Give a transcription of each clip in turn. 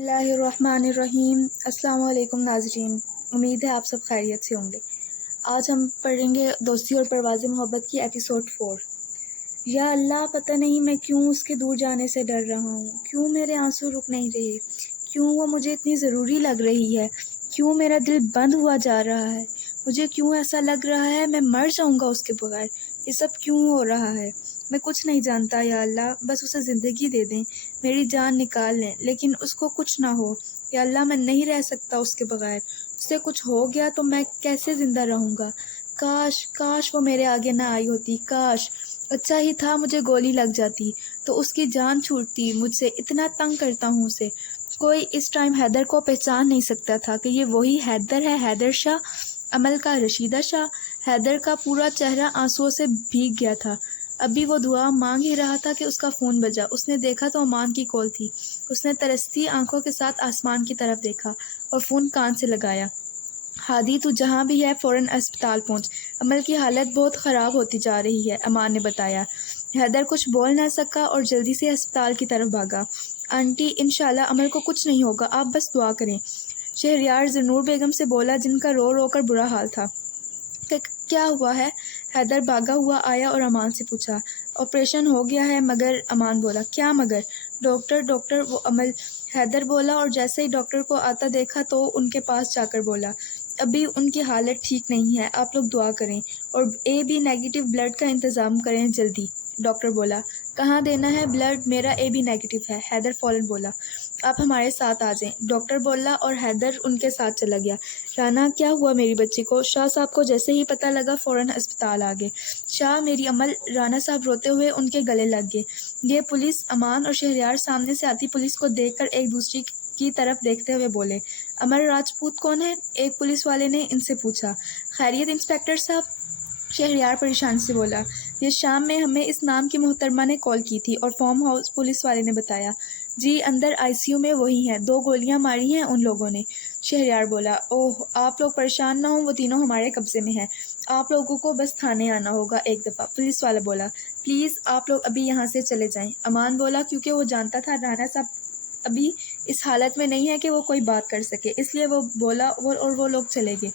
اللہ الرحمن الرحیم۔ السلام علیکم ناظرین، امید ہے آپ سب خیریت سے ہوں گے۔ آج ہم پڑھیں گے دوستی اور پرواز محبت کی ایپیسوڈ 4۔ یا اللہ، پتہ نہیں میں کیوں اس کے دور جانے سے ڈر رہا ہوں، کیوں میرے آنسو رک نہیں رہے، کیوں وہ مجھے اتنی ضروری لگ رہی ہے، کیوں میرا دل بند ہوا جا رہا ہے، مجھے کیوں ایسا لگ رہا ہے میں مر جاؤں گا اس کے بغیر، یہ سب کیوں ہو رہا ہے۔ میں کچھ نہیں جانتا یا اللہ، بس اسے زندگی دے دیں، میری جان نکال لیں، لیکن اس کو کچھ نہ ہو۔ یا اللہ، میں نہیں رہ سکتا اس کے بغیر، اس سے کچھ ہو گیا تو میں کیسے زندہ رہوں گا۔ کاش وہ میرے آگے نہ آئی ہوتی، کاش۔ اچھا ہی تھا مجھے گولی لگ جاتی تو اس کی جان چھوٹتی مجھ سے، اتنا تنگ کرتا ہوں اسے۔ کوئی اس ٹائم حیدر کو پہچان نہیں سکتا تھا کہ یہ وہی حیدر ہے، حیدر شاہ، عمل کا رشیدہ شاہ۔ حیدر کا پورا چہرہ آنسوؤں سے بھیگ گیا تھا۔ ابھی وہ دعا مانگ ہی رہا تھا کہ اس کا فون بجا۔ اس نے دیکھا تو امان کی کال تھی۔ اس نے ترستی آنکھوں کے ساتھ آسمان کی طرف دیکھا اور فون کان سے لگایا۔ ہادی، تو جہاں بھی ہے فوراً اسپتال پہنچ، عمل کی حالت بہت خراب ہوتی جا رہی ہے، امان نے بتایا۔ حیدر کچھ بول نہ سکا اور جلدی سے اسپتال کی طرف بھاگا۔ آنٹی، انشاءاللہ عمل کو کچھ نہیں ہوگا، آپ بس دعا کریں، شہریار زنور بیگم سے بولا، جن کا رو رو کر برا حال تھا۔ کیا ہوا ہے؟ حیدر بھاگا ہوا آیا اور امان سے پوچھا۔ آپریشن ہو گیا ہے مگر، امان بولا۔ کیا مگر؟ ڈاکٹر وہ عمل، حیدر بولا، اور جیسے ہی ڈاکٹر کو آتا دیکھا تو ان کے پاس جا کر بولا، ابھی ان کی حالت ٹھیک نہیں ہے، آپ لوگ دعا کریں اور AB نیگیٹو بلڈ کا انتظام کریں جلدی۔ ڈاکٹر بولا، کہاں دینا ہے بلڈ؟ میرا AB نیگیٹو ہے، حیدر فوراً بولا۔ آپ ہمارے ساتھ آ جائیں، ڈاکٹر بولا اور حیدر ان کے ساتھ چلا گیا۔ رانا، کیا ہوا میری بچی کو؟ شاہ صاحب کو جیسے ہی پتہ لگا فوراً اسپتال آ گئے۔ شاہ، میری عمل، رانا صاحب روتے ہوئے ان کے گلے لگ گئے۔ یہ پولیس، امان اور شہریار سامنے سے آتی پولیس کو دیکھ کر ایک دوسرے کی طرف دیکھتے ہوئے بولے۔ امر راجپوت کون ہے؟ ایک پولیس والے نے ان سے پوچھا۔ خیریت انسپکٹر صاحب؟ شہریار پریشان سے بولا، یہ شام میں ہمیں اس نام کی محترمہ نے کال کی تھی اور فارم ہاؤس پولیس والے نے بتایا۔ جی، اندر ICU میں وہی ہیں، 2 گولیاں ماری ہیں ان لوگوں نے۔ شہریار بولا، اوہ، آپ لوگ پریشان نہ ہوں، وہ تینوں ہمارے قبضے میں ہیں، آپ لوگوں کو بس تھانے آنا ہوگا ایک دفعہ۔ پولیس والا بولا، پلیز آپ لوگ ابھی یہاں سے چلے جائیں۔ امان بولا، کیونکہ وہ جانتا تھا رانا صاحب ابھی اس حالت میں نہیں ہے کہ وہ کوئی بات کر سکے، اس لیے وہ بولا اور وہ لوگ چلے گئے۔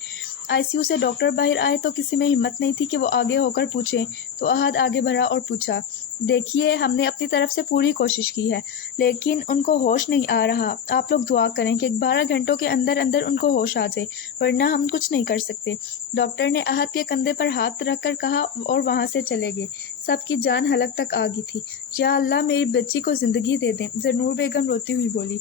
ICU سے ڈاکٹر باہر آئے تو کسی میں ہمت نہیں تھی کہ وہ آگے ہو کر پوچھیں، تو احد آگے بڑھا اور پوچھا، دیکھیے ہم نے اپنی طرف سے پوری کوشش کی ہے لیکن ان کو ہوش نہیں آ رہا، آپ لوگ دعا کریں کہ 12 گھنٹوں کے اندر اندر ان کو ہوش آ جائے، ورنہ ہم کچھ نہیں کر سکتے۔ ڈاکٹر نے احد کے کندھے پر ہاتھ رکھ کر کہا اور وہاں سے چلے گئے۔ سب کی جان حلق تک آ گئی تھی۔ یا اللہ، میری بچی کو زندگی دے دیں، زنور بیگم روتی ہوئی بولی۔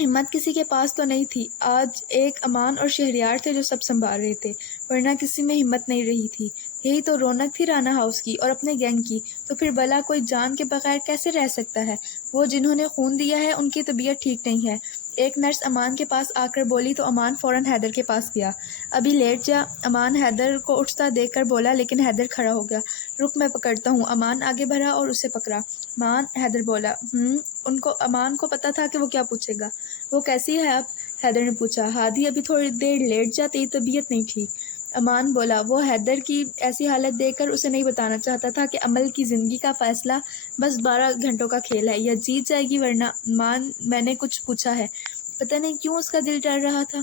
ہمت کسی کے پاس تو نہیں تھی، آج ایک امان اور شہریار تھے جو سب سنبھال رہے تھے، ورنہ کسی میں ہمت نہیں رہی تھی۔ یہی تو رونق تھی رانا ہاؤس کی اور اپنے گینگ کی، تو پھر بھلا کوئی جان کے بغیر کیسے رہ سکتا ہے؟ وہ جنہوں نے خون دیا ہے ان کی طبیعت ٹھیک نہیں ہے۔ ایک نرس امان کے پاس آ کر بولی تو امان فوراً حیدر کے پاس گیا۔ ابھی لیٹ جا، امان حیدر کو اٹھتا دیکھ کر بولا، لیکن حیدر کھڑا ہو گیا۔ رک، میں پکڑتا ہوں۔ امان آگے بڑھا اور اسے پکڑا۔ امان، حیدر بولا۔ امان کو پتا تھا کہ وہ کیا پوچھے گا۔ وہ کیسی ہے اب؟ حیدر نے پوچھا۔ ہادی، ابھی تھوڑی دیر لیٹ جا، تیری طبیعت نہیں ٹھیک۔ امان بولا۔ وہ حیدر کی ایسی حالت دیکھ کر اسے نہیں بتانا چاہتا تھا کہ عمل کی زندگی کا فیصلہ بس 12 گھنٹوں کا کھیل ہے، یا جیت جائے گی ورنہ۔ امان، میں نے کچھ پوچھا ہے؟ پتہ نہیں کیوں اس کا دل ڈر رہا تھا۔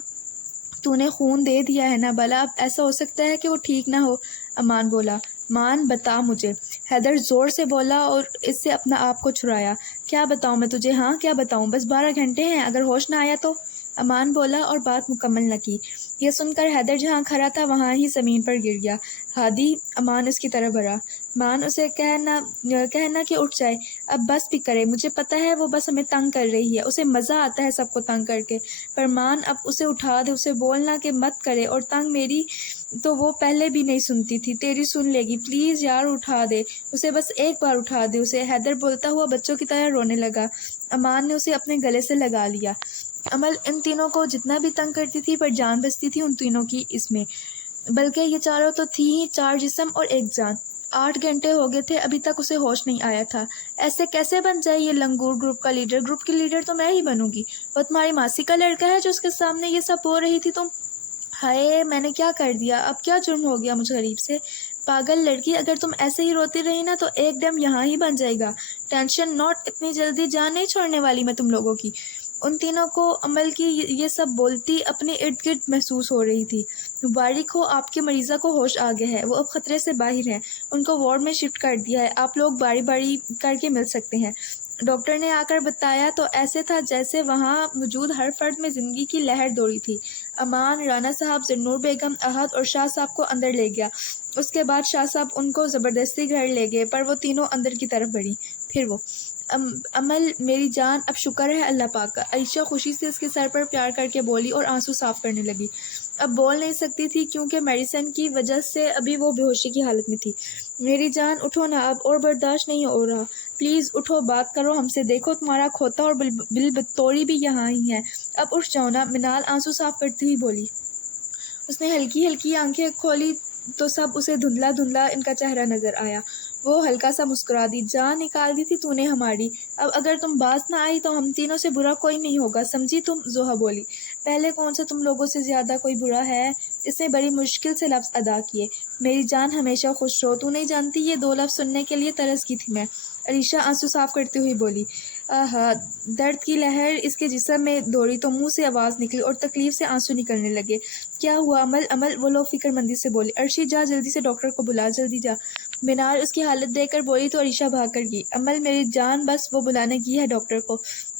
تو نے خون دے دیا ہے نا، بھلا اب ایسا ہو سکتا ہے کہ وہ ٹھیک نہ ہو؟ امان بولا۔ مان، بتا مجھے، حیدر زور سے بولا اور اس سے اپنا آپ کو چھڑایا۔ کیا بتاؤں میں تجھے؟ ہاں کیا بتاؤں؟ بس 12 گھنٹے ہیں، اگر ہوش نہ آیا تو؟ امان بولا اور بات مکمل نہ کی۔ یہ سن کر حیدر جہاں کھڑا تھا وہاں ہی زمین پر گر گیا۔ ہادی، امان اس کی طرف بڑھا۔ مان، اسے کہنا کہ اٹھ جائے، اب بس بھی کرے، مجھے پتا ہے وہ بس ہمیں تنگ کر رہی ہے، اسے مزہ آتا ہے سب کو تنگ کر کے، پر مان اب اسے اٹھا دے، اسے بولنا کہ مت کرے، اور تنگ میری تو وہ پہلے بھی نہیں سنتی تھی، تیری سن لے گی، پلیز یار اٹھا دے اسے، بس ایک بار اٹھا دے اسے۔ حیدر بولتا ہوا بچوں کی طرح رونے لگا۔ امان نے اسے اپنے گلے سے لگا لیا۔ عمل ان تینوں کو جتنا بھی تنگ کرتی تھی پر جان بستی تھی ان تینوں کی اس میں، بلکہ یہ چاروں تو تھی ہی 4 جسم اور 1 جان۔ 8 گھنٹے ہو گئے تھے، ابھی تک اسے ہوش نہیں آیا تھا۔ ایسے کیسے بن جائے یہ لنگور گروپ کا لیڈر؟ گروپ کی لیڈر تو میں ہی بنوں گی۔ وہ تمہاری ماسی کا لڑکا ہے جو اس کے سامنے یہ سب بول رہی تھی تم؟ ہائے، میں نے کیا کر دیا؟ اب کیا جرم ہو گیا مجھ غریب سے؟ پاگل لڑکی، اگر تم ایسے ہی روتی رہی نا تو ایک دم یہاں ہی بن جائے گا۔ ٹینشن نوٹ، اتنی جلدی جان نہیں چھوڑنے والی میں تم لوگوں کی۔ ان تینوں کو عمل کی یہ سب بولتی اپنے ارد گرد محسوس ہو رہی تھی۔ مبارک ہو، آپ کے مریضہ کو ہوش آ گیا ہے، وہ اب خطرے سے باہر ہیں، ان کو وارڈ میں شفٹ کر دیا ہے، آپ لوگ باری باری کر کے مل سکتے ہیں۔ ڈاکٹر نے آ کر بتایا تو ایسے تھا جیسے وہاں موجود ہر فرد میں زندگی کی لہر دوڑی تھی۔ امان، رانا صاحب، ذنور بیگم، احد اور شاہ صاحب کو اندر لے گیا۔ اس کے بعد شاہ صاحب ان کو زبردستی گھر لے گئے، پر وہ تینوں اندر کی طرف بڑھی۔ پھر وہ عمل، میری جان، اب شکر ہے اللہ پاک کا۔ عائشہ خوشی سے اس کے سر پر پیار کر کے بولی اور آنسو صاف کرنے لگی۔ اب بول نہیں سکتی تھی کیونکہ میڈیسن کی وجہ سے ابھی وہ بے ہوشی کی حالت میں تھی۔ میری جان اٹھو نا، اب اور برداشت نہیں ہو رہا، پلیز اٹھو، بات کرو ہم سے، دیکھو تمہارا کھوتا اور بلبتوڑی بھی یہاں ہی ہے، اب اٹھ جاؤ نا، منال آنسو صاف کرتی ہوئی بولی۔ اس نے ہلکی ہلکی آنکھیں کھولی تو سب اسے دھندلا دھندلا ان کا چہرہ نظر آیا۔ وہ ہلکا سا مسکرا دی۔ جان نکال دی تھی تو نے ہماری، اب اگر تم باز نہ آئی تو ہم تینوں سے برا کوئی نہیں ہوگا، سمجھی تم؟ زوہا بولی۔ پہلے کون سا تم لوگوں سے زیادہ کوئی برا ہے؟ اس نے بڑی مشکل سے لفظ ادا کیے۔ میری جان ہمیشہ خوش رہو، تو نہیں جانتی یہ دو لفظ سننے کے لیے ترس کی تھی میں، علیشہ آنسو صاف کرتے ہوئی بولی۔ آہا، درد کی لہر اس کے جسم میں دوڑی تو منہ سے آواز نکلی اور تکلیف سے آنسو نکلنے لگے۔ کیا ہوا عمل؟ عمل، وہ لوگ فکر مندی سے بولی۔ عرشی جا جلدی سے ڈاکٹر کو بلا، جلدی جا۔ منال اس کی حالت دیکھ کر بولی تو علیشہ بھاگ کر گئی۔ عمل، میری جان بس وہ بلانے گئی ہے ڈاکٹر کو،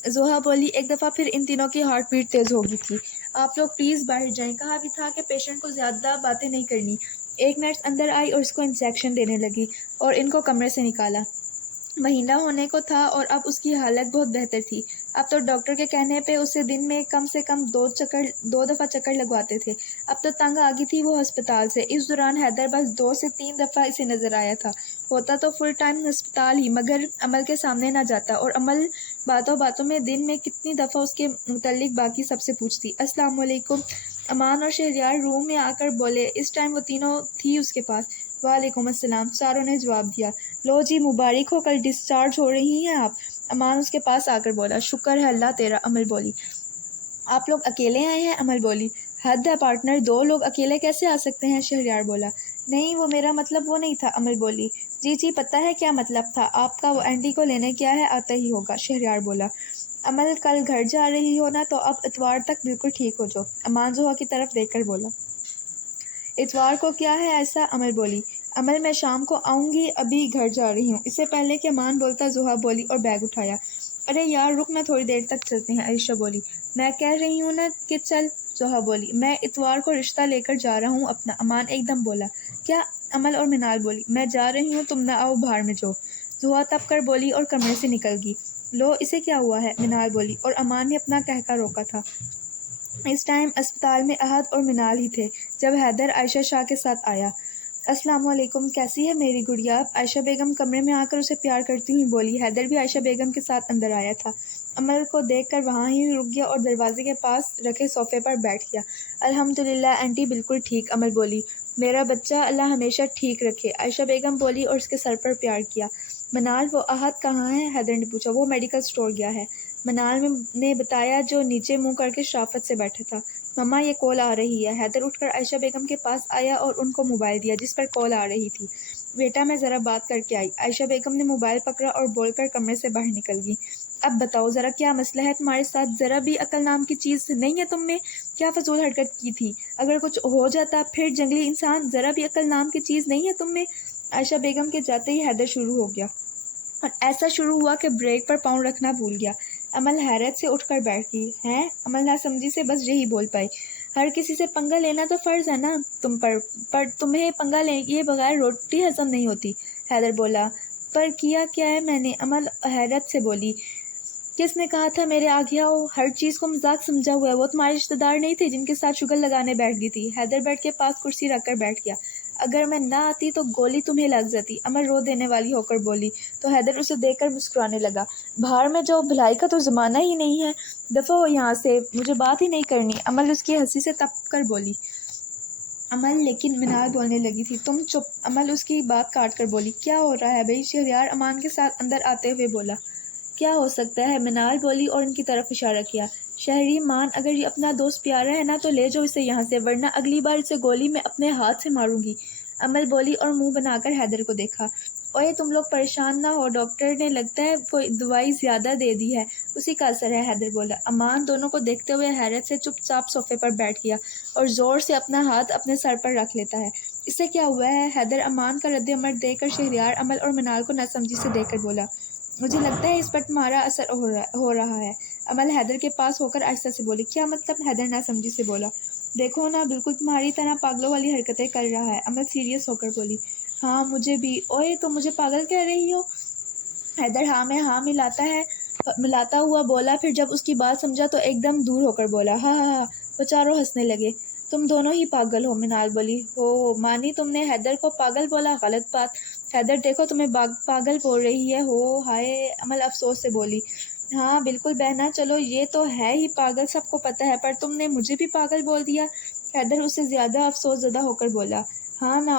زوہا بولی۔ ایک دفعہ پھر ان تینوں کی ہارٹ بیٹ تیز ہو گئی تھی۔ آپ لوگ پلیز باہر جائیں، کہا بھی تھا کہ پیشنٹ کو زیادہ باتیں نہیں کرنی۔ ایک نرس اندر آئی اور اس کو انجیکشن دینے لگی اور ان کو کمرے سے نکالا۔ مہینہ ہونے کو تھا اور اب اس کی حالت بہت بہتر تھی۔ اب تو ڈاکٹر کے کہنے پہ اسے دن میں کم سے کم دو دفعہ چکر لگواتے تھے۔ اب تو تنگ آ گئی تھی وہ ہسپتال سے۔ اس دوران حیدر بس 2 سے 3 دفعہ اسے نظر آیا تھا، ہوتا تو فل ٹائم ہسپتال ہی، مگر عمل کے سامنے نہ جاتا، اور عمل باتوں باتوں میں دن میں کتنی دفعہ اس کے متعلق باقی سب سے پوچھتی۔ السلام علیکم، امان اور شہریار روم میں آ کر بولے۔ اس ٹائم وہ تینوں تھی اس کے پاس۔ وعلیکم السلام، چاروں نے جواب دیا۔ لو جی، مبارک ہو، کل ڈسچارج ہو رہی ہیں آپ، امان اس کے پاس آ کر بولا۔ شکر ہے اللہ تیرا، عمل بولی۔ آپ لوگ اکیلے آئے ہیں؟ عمل بولی۔ حد ہے پارٹنر، 2 لوگ اکیلے کیسے آ سکتے ہیں؟ شہریار بولا۔ نہیں، وہ میرا مطلب وہ نہیں تھا، عمل بولی۔ جی جی پتہ ہے کیا مطلب تھا آپ کا، وہ اینٹی کو لینے کیا ہے، آتا ہی ہوگا، شہریار بولا۔ عمل، کل گھر جا رہی ہو نا، تو اب اتوار تک بالکل ٹھیک ہو جاؤ، امان زوہا کی طرف دیکھ کر بولا۔ اتوار کو کیا ہے ایسا؟ عمل بولی۔ عمل، میں شام کو آؤں گی، ابھی گھر جا رہی ہوں۔ اس سے پہلے کہ امان بولتا زوہا بولی اور بیگ اٹھایا۔ ارے یار رک نا، تھوڑی دیر تک چلتے ہیں، عائشہ بولی۔ میں کہہ رہی ہوں نا کہ چل، زوہا بولی۔ میں اتوار کو رشتہ لے کر جا رہا ہوں اپنا، امان ایک دم بولا۔ کیا؟ عمل اور منال بولی۔ میں جا رہی ہوں، تم نہ آؤ، باہر میں جو، زوہا تپ کر بولی اور کمرے سے نکل گئی۔ لو اسے کیا ہوا ہے؟ منال بولی، اور امان نے اپنا کہکا روکا تھا۔ اس ٹائم اسپتال میں احد اور منال ہی تھے جب حیدر عائشہ شاہ کے ساتھ آیا۔ السلام علیکم، کیسی ہے میری گڑیا؟ عائشہ بیگم کمرے میں آ کر اسے پیار کرتی ہوئی بولی۔ حیدر بھی عائشہ بیگم کے ساتھ اندر آیا تھا۔ عمل کو دیکھ کر وہاں ہی رک گیا اور دروازے کے پاس رکھے صوفے پر بیٹھ گیا۔ الحمدللہ آنٹی بالکل ٹھیک، عمل بولی۔ میرا بچہ اللہ ہمیشہ ٹھیک رکھے، عائشہ بیگم بولی اور اس کے سر پر پیار کیا۔ منال، وہ احد کہاں ہے؟ حیدر نے پوچھا۔ وہ میڈیکل سٹور گیا ہے، منال نے بتایا، جو نیچے منہ کر کے شرافت سے بیٹھا تھا۔ مما یہ کال آ رہی ہے۔ حیدر اٹھ کر عائشہ بیگم کے پاس آیا اور ان کو موبائل دیا جس پر کال آ رہی تھی۔ بیٹا میں ذرا بات کر کے آئی۔ عائشہ بیگم نے موبائل پکڑا اور بول کر کمرے سے باہر نکل گئی۔ اب بتاؤ ذرا کیا مسئلہ ہے تمہارے ساتھ؟ ذرا بھی عقل نام کی چیز نہیں ہے تم میں؟ کیا فضول حرکت کی تھی؟ اگر کچھ ہو جاتا پھر جنگلی انسان، ذرا بھی عقل نام کی چیز نہیں ہے تم میں؟ عائشہ بیگم کے جاتے ہی حیدر شروع ہو گیا، اور ایسا شروع ہوا کہ بریک پر پاؤں رکھنا بھول گیا۔ عمل حیرت سے اٹھ کر بیٹھ گئی۔ ہیں؟ عمل نہ سمجھی سے بس یہی بول پائی۔ ہر کسی سے پنگا لینا تو فرض ہے نا تم پر تمہیں پنگا لیے بغیر روٹی ہضم نہیں ہوتی، حیدر بولا۔ پر کیا کیا ہے میں نے؟ عمل حیرت سے بولی۔ کس نے کہا تھا میرے آگے آؤ؟ ہر چیز کو مذاق سمجھا ہوا ہے، وہ تمہارے رشتہ دار نہیں تھے جن کے ساتھ شگل لگانے بیٹھ گئی تھی؟ حیدر بیڈ کے پاس کرسی رکھ کر بیٹھ گیا۔ اگر میں نہ آتی تو گولی تمہیں لگ جاتی، عمل رو دینے والی ہو کر بولی تو حیدر اسے دیکھ کر مسکرانے لگا۔ باہر میں جو بھلائی کا تو زمانہ ہی نہیں ہے، دفعہ ہو یہاں سے، مجھے بات ہی نہیں کرنی، عمل اس کی ہنسی سے تپ کر بولی۔ عمل لیکن منال بولنے لگی تھی۔ تم چپ، عمل اس کی بات کاٹ کر بولی۔ کیا ہو رہا ہے بھائی؟ شہریار امان کے ساتھ اندر آتے ہوئے بولا۔ کیا ہو سکتا ہے؟ منال بولی اور ان کی طرف اشارہ کیا۔ شہری مان، اگر یہ اپنا دوست پیارا ہے نا تو لے جاؤ اسے یہاں سے، ورنہ اگلی بار اسے گولی میں اپنے ہاتھ سے ماروں گی، عمل بولی اور منہ بنا کر حیدر کو دیکھا۔ اوے تم لوگ پریشان نہ ہو، ڈاکٹر نے لگتا ہے کوئی دوائی زیادہ دے دی ہے، اسی کا اثر ہے، حیدر بولا۔ امان دونوں کو دیکھتے ہوئے حیرت سے چپ چاپ صوفے پر بیٹھ گیا اور زور سے اپنا ہاتھ اپنے سر پر رکھ لیتا ہے۔ اس سے کیا ہوا ہے؟ حیدر امان کا رد عمل دیکھ کر شہریار، عمل اور منال کو ناسمجھی سے دیکھ کر بولا۔ مجھے لگتا ہے اس پر تمہارا اثر ہو رہا ہے۔ عمل حیدر کے پاس ہو کر آہستہ سے بولی۔ کیا مطلب؟ حیدر ناسمجھی سے بولا۔ دیکھو نا، بالکل تمہاری طرح پاگلوں والی حرکتیں کر رہا ہے۔ عمل سیریس ہو کر بولی۔ ہاں مجھے بھی۔ اوئے تم مجھے پاگل کہہ رہی ہو؟ حیدر ہاں میں ہاں ملاتا ہوا بولا، پھر جب اس کی بات سمجھا تو ایک دم دور ہو کر بولا۔ ہاں ہاں ہاں۔ وہ چاروں ہنسنے لگے۔ تم دونوں ہی پاگل ہو، منال بولی۔ ہو مانی تم نے حیدر کو پاگل بولا، غلط بات۔ حیدر دیکھو تمہیں پاگل بول رہی ہے۔ ہو ہائے، عمل افسوس سے بولی۔ ہاں بالکل بہنا، چلو یہ تو ہے ہی پاگل، سب کو پتہ ہے، پر تم نے مجھے بھی پاگل بول دیا۔ حیدر اس سے زیادہ افسوس زدہ ہو کر بولا۔ ہاں نا،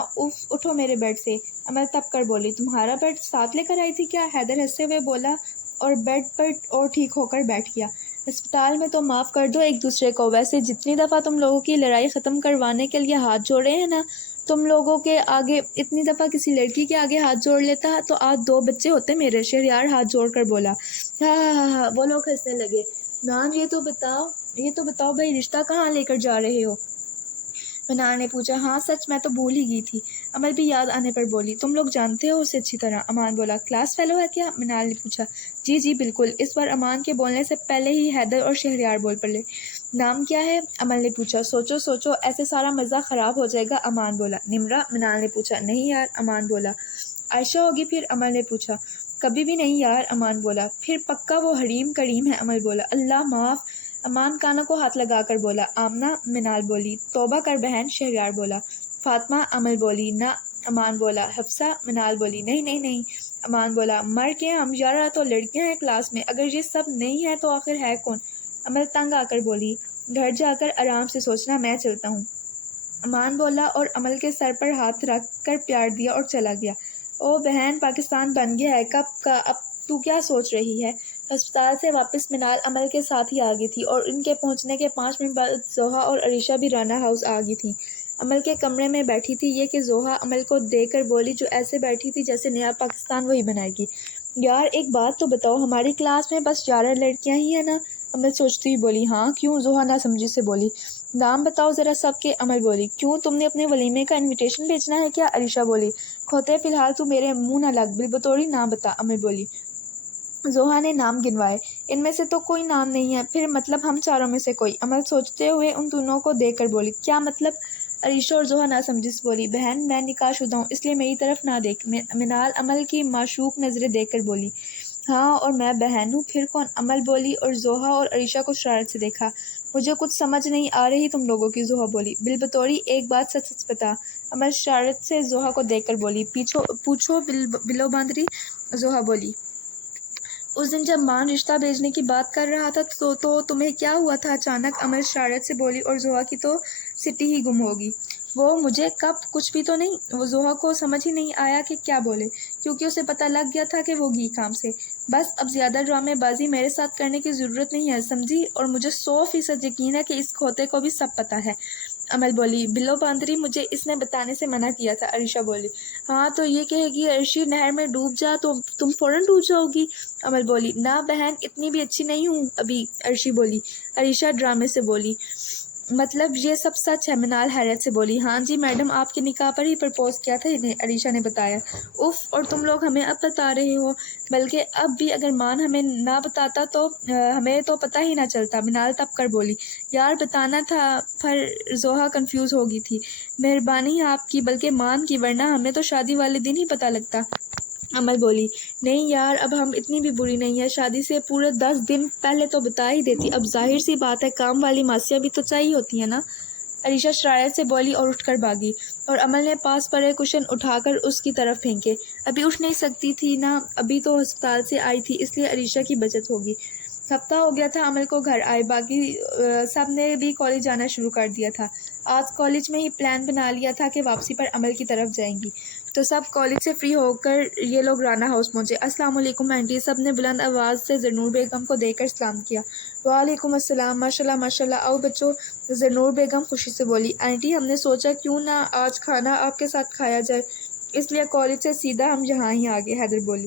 اٹھو میرے بیڈ سے۔ عمل تب کر بولی۔ تمہارا بیڈ ساتھ لے کر آئی تھی کیا؟ حیدر ہنستے ہوئے بولا اور بیڈ پر اور ٹھیک ہو کر بیٹھ گیا۔ اسپتال میں تو معاف کر دو ایک دوسرے کو، ویسے جتنی دفعہ تم لوگوں کی لڑائی ختم کروانے کے لیے ہاتھ جوڑے ہیں نا، تم لوگوں کے آگے اتنی دفعہ کسی لڑکی کے آگے ہاتھ جوڑ لیتا تو آج 2 بچے ہوتے میرے، شہریار ہاتھ جوڑ کر بولا۔ ہاں ہاں ہاں ہاں، وہ لوگ ہنسنے لگے۔ نان یہ تو بتاؤ بھائی، رشتہ کہاں لے کر جا رہے ہو؟ منال نے پوچھا۔ ہاں سچ، میں تو بھول ہی گئی تھی۔ عمل بھی یاد آنے پر بولی۔ تم لوگ جانتے ہو اسے اچھی طرح؟ امان بولا۔ کلاس فیلو ہے کیا؟ منال نے پوچھا۔ جی جی بالکل۔ اس بار امان کے بولنے سے پہلے ہی حیدر اور شہریار بول پڑے۔ نام کیا ہے؟ عمل نے پوچھا۔ سوچو ایسے سارا مزہ خراب ہو جائے گا، امان بولا۔ نمرا؟ منال نے پوچھا۔ نہیں یار، امان بولا۔ عائشہ ہوگی پھر؟ عمل نے پوچھا۔ کبھی بھی نہیں یار، امان بولا۔ پھر پکا وہ حریم کریم ہے، عمل بولا۔ اللہ معاف، امان کانوں کو ہاتھ لگا کر بولا۔ آمنہ؟ منال بولی۔ توبہ کر بہن، شہریار بولا۔ فاطمہ؟ عمل بولی۔ نہ، امان بولا۔ حفصہ؟ منال بولی۔ نہیں، امان بولا۔ مر کے ہم یارہ تو لڑکیاں ہیں کلاس میں، اگر یہ سب نہیں ہے تو آخر ہے کون؟ عمل تنگ آ کر بولی۔ گھر جا کر آرام سے سوچنا، میں چلتا ہوں، امان بولا اور عمل کے سر پر ہاتھ رکھ کر پیار دیا اور چلا گیا۔ او بہن، پاکستان بن گیا ہے کب کا، اب تو کیا سوچ رہی ہے؟ ہسپتال سے واپس منال عمل کے ساتھ ہی آ گئی تھی اور ان کے پہنچنے کے 5 منٹ بعد زوہا اور عریشہ بھی رانا ہاؤس آ گئی تھیں۔ عمل کے کمرے میں بیٹھی تھی یہ کہ زوہا عمل کو دیکھ کر بولی، جو ایسے بیٹھی تھی جیسے نیا پاکستان وہی بنائے گی۔ یار ایک بات تو بتاؤ، ہماری کلاس میں بس 11 لڑکیاں ہی ہیں نا؟ عمل سوچتی ہوئی بولی۔ ہاں کیوں؟ زوہا نہ سمجھی سے بولی۔ نام بتاؤ ذرا سب کے، عمل بولی۔ کیوں، تم نے اپنے ولیمے کا انویٹیشن بھیجنا ہے کیا؟ عریشہ بولی۔ کھوتے فی الحال تو میرے منہ نہ لگ، بالبطوری نام بتا، عمل بولی۔ زوہا نے نام گنوائے۔ ان میں سے تو کوئی نام نہیں ہے، پھر مطلب ہم چاروں میں سے کوئی، عمل سوچتے ہوئے ان دونوں کو دیکھ کر بولی۔ کیا مطلب؟ عریشہ اور زوہا نہ سمجھی سے بولی۔ بہن میں نکاح شدہ ہوں، اس لیے میری طرف نہ دیکھ، منال عمل کی معشوق نظریں دیکھ کر بولی۔ ہاں اور میں بہن ہوں، پھر کون؟ عمل بولی اور زوہا اور عریشہ کو شرارت سے دیکھا۔ مجھے کچھ سمجھ نہیں آ رہی تم لوگوں کی، زوہا بولی۔ بالبطوری ایک بات سچ سچ بتا، عمل شرارت سے زوہا کو دیکھ کر بولی۔ پوچھو بلو باندری، زوہا بولی۔ اس دن جب مان رشتہ بھیجنے کی بات کر رہا تھا تو تمہیں کیا ہوا تھا اچانک؟ عمل شرارت سے بولی اور زوہا کی تو سٹی ہی گم ہوگی۔ وہ مجھے کب؟ کچھ بھی تو نہیں۔ وہ زوہا کو سمجھ ہی نہیں آیا کہ کیا بولے، کیونکہ اسے پتہ لگ گیا تھا کہ وہ گئی کام سے۔ بس اب زیادہ ڈرامے بازی میرے ساتھ کرنے کی ضرورت نہیں ہے، سمجھی؟ اور مجھے 100% یقین ہے کہ اس کھوتے کو بھی سب پتہ ہے، عمل بولی۔ بلو باندری، مجھے اس نے بتانے سے منع کیا تھا، عریشہ بولی۔ ہاں تو یہ کہے گی عرشی نہر میں ڈوب جا تو تم فوراً ڈوب جاؤ گی، عمل بولی۔ نہ بہن، اتنی بھی اچھی نہیں ہوں ابھی، عرشی بولی۔ عریشہ ڈرامے سے بولی۔ مطلب یہ سب سچ ہے؟ منال حیرت سے بولی۔ ہاں جی میڈم، آپ کے نکاح پر ہی پرپوز کیا تھا انہیں، عریشہ نے بتایا۔ اف، اور تم لوگ ہمیں اب بتا رہے ہو؟ بلکہ اب بھی اگر مان ہمیں نہ بتاتا تو ہمیں تو پتہ ہی نہ چلتا، منال تب کر بولی۔ یار بتانا تھا، پر زوہا کنفیوز ہو گئی تھی۔ مہربانی آپ کی، بلکہ مان کی، ورنہ ہمیں تو شادی والے دن ہی پتہ لگتا، عمل بولی۔ نہیں یار، اب ہم اتنی بھی بری نہیں ہے، شادی سے پورے 10 دن پہلے تو بتا ہی دیتی، اب ظاہر سی بات ہے کام والی ماسیاں بھی تو چاہیے ہوتی ہیں نا، عریشہ شرارت سے بولی اور اٹھ کر بھاگی، اور عمل نے پاس پڑے کشن اٹھا کر اس کی طرف پھینکے۔ ابھی اٹھ نہیں سکتی تھی نا، ابھی تو ہسپتال سے آئی تھی، اس لیے عریشہ کی بچت ہوگی۔ ہفتہ ہو گیا تھا عمل کو گھر آئے، باقی سب نے بھی کالج جانا شروع کر دیا تھا۔ آج کالج میں ہی پلان بنا لیا تھا کہ واپسی پر عمل کی طرف جائیں گی، تو سب کالج سے فری ہو کر یہ لوگ رانا ہاؤس پہنچے۔ السلام علیکم آنٹی، سب نے بلند آواز سے زرنور بیگم کو دیکھ کر سلام کیا۔ وعلیکم السلام، ماشاءاللہ ماشاءاللہ، آؤ بچوں، زرنور بیگم خوشی سے بولی۔ آنٹی ہم نے سوچا کیوں نہ آج کھانا آپ کے ساتھ کھایا جائے، اس لیے کالج سے سیدھا ہم یہاں ہی آ گئے، حیدر بولی۔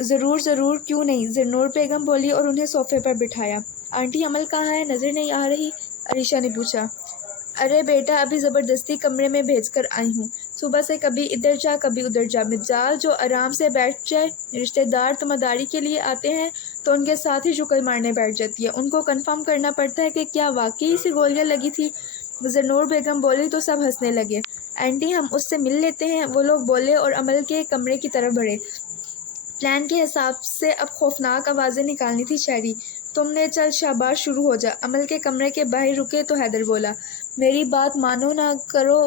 ضرور ضرور، کیوں نہیں، زرنور بیگم بولی اور انہیں صوفے پر بٹھایا۔ آنٹی عمل کہاں ہے، نظر نہیں آ رہی؟ عریشہ نے پوچھا۔ ارے بیٹا، ابھی زبردستی کمرے میں بھیج کر آئی ہوں، صبح سے کبھی ادھر جا کبھی ادھر جا، مجال جو آرام سے بیٹھ جائے۔ رشتہ دار تمہاری کے لیے آتے ہیں تو ان کے ساتھ ہی شکل مارنے بیٹھ جاتی ہے، ان کو کنفرم کرنا پڑتا ہے کہ کیا واقعی سے گولیاں لگی تھی۔ زرنور بیگم بولی تو سب ہنسنے لگے۔ آنٹی ہم اس سے مل لیتے ہیں، وہ لوگ بولے اور عمل کے کمرے کی طرف بڑھے۔ پلان کے حساب سے اب خوفناک آوازیں نکالنی تھی شہری۔ تم نے، چل شاباش، شروع ہو جا۔ عمل کے کمرے کے باہر رکے تو حیدر بولا، میری بات مانو نہ کرو،